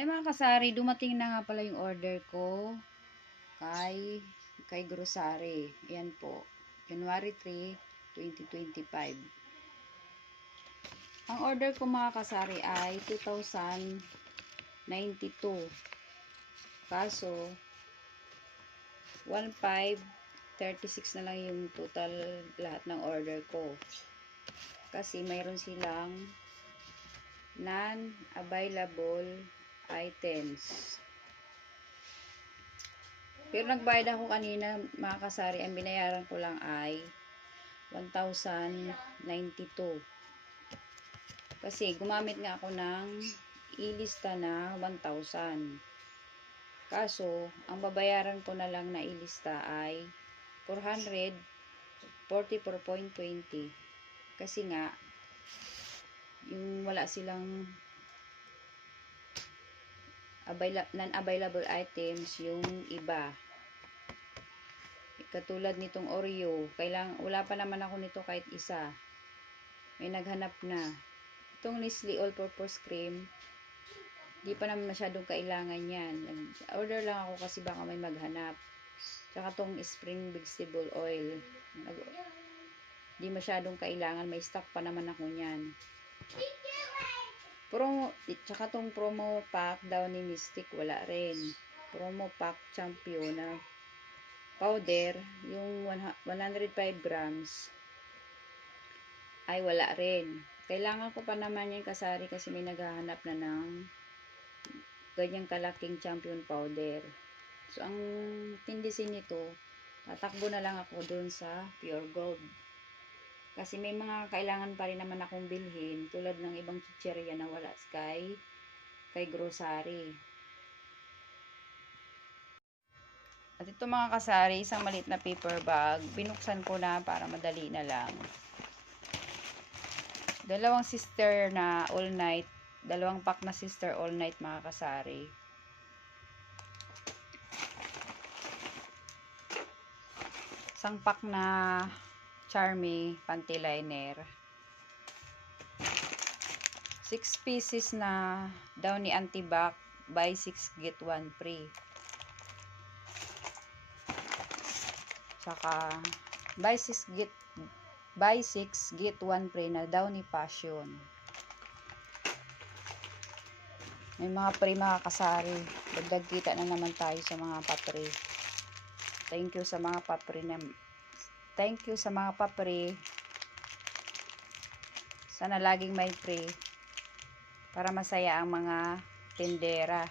Ay mga kasari, dumating na nga pala yung order ko kay Grocery. Ayan po, January 3, 2025. Ang order ko mga kasari ay 2,092. Kaso, 1,536 na lang yung total lahat ng order ko. Kasi mayroon silang non-available items. Pero nagbayad ako kanina mga kasari, ang binayaran ko lang ay 1,092. Kasi gumamit nga ako ng ilista na 1,000. Kaso, ang babayaran ko na lang na ilista ay 444.20. Kasi nga, yung wala silang non-available items yung iba. Katulad nitong Oreo, wala pa naman ako nito kahit isa. May naghanap na. Itong Nestle All-Purpose Cream, di pa naman masyadong kailangan yan. Order lang ako kasi baka may maghanap. Tsaka itong Spring Vegetable Oil, di masyadong kailangan. May stock pa naman ako niyan. Tsaka itong promo pack daw ni Mystic, wala rin. Promo pack Champion na powder, yung 105 grams, ay wala rin. Kailangan ko pa naman yung kasari kasi may naghahanap na ng ganyang kalaking Champion powder. So, ang tindisin nito, tatakbo na lang ako dun sa Pure Gold. Kasi may mga kailangan pa rin naman akong bilhin, tulad ng ibang chicheria na wala kay Grocery. At ito mga kasari, isang maliit na paper bag. Binuksan ko na para madali na lang. Dalawang sister na all night. Dalawang pack na sister all night mga kasari. Isang pack na Charmy panty liner. 6 pieces na Downy Antibac. Buy 6 get 1 free. Saka buy 6 get 1 free na Downy Passion. May mga pre mga kasari. Dagdag kita na naman tayo sa mga papre. Thank you sa mga papre. Sana laging may pre para masaya ang mga tindera.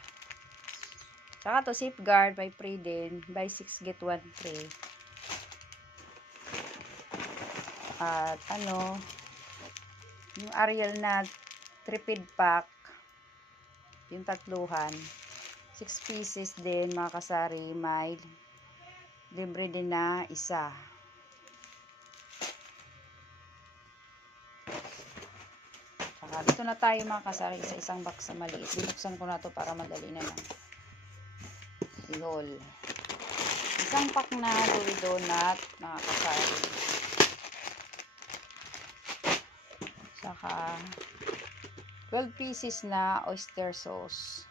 Saka to Safeguard by free din. Buy 6 get 1 free. At yung Ariel na tripid pack, yung tatluhan, 6 pieces din mga kasari, may libre din na isa. Saka dito na tayo mga kasari sa isang box na maliit. Binuksan ko na to para madali na lang i-haul. Isang pack na Louis Donut mga kasari. Saka 12 pieces na oyster sauce.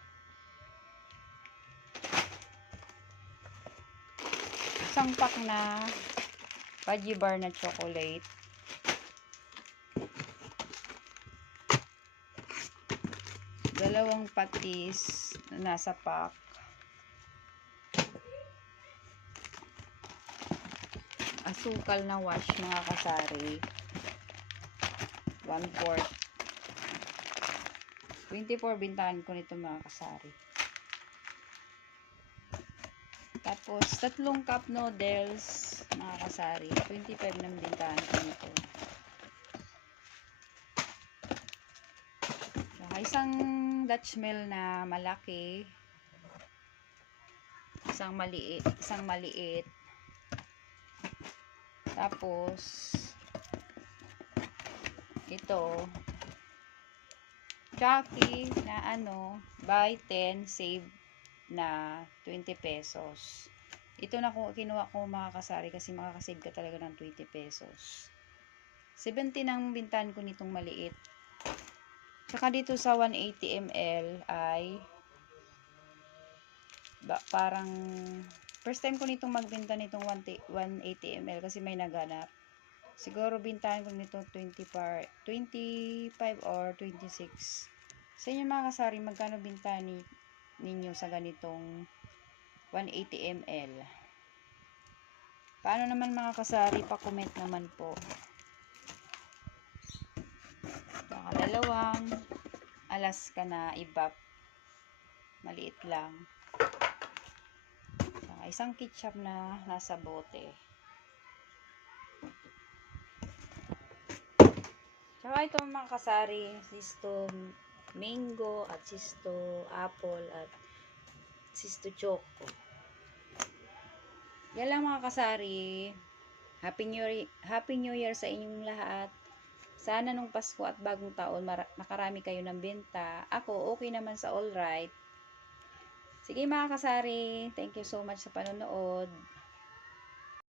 Isang pack na fudgy bar na chocolate. Dalawang patis na nasa pack. Asukal na wash mga kasari. 1/4. 24 bintahan ko nito mga kasari. Tapos, 3 cup noodles mga kasari. 25 ng bintahan ko nito. Saka isang Dutch mill na malaki. Isang maliit. Tapos, ito, Chucky na buy 10, save na 20 pesos. Ito na kinuha ko mga kasari kasi makakasave ka talaga ng 20 pesos. 70 ang bintahan ko nitong maliit. Saka dito sa 180 ml ay Parang first time ko nitong magbenta nitong 180 ml kasi may naganap. Siguro bintahan ko nito 25 or 26. Sa inyo mga kasari, magkano bintahan ninyo sa ganitong 180 ml? Paano naman mga kasari? Pa-comment naman po. Dalawang Alaska na ibap. Maliit lang. Isang ketchup na nasa bote. Tsaka ito mga kasari, sisto mango at sisto apple at sisto choco. Yan lang mga kasari. Happy New Year sa inyong lahat. Sana nung Pasko at bagong taon nakarami kayo ng benta. Ako okay naman sa all right. Sige mga kasari, thank you so much sa panonood.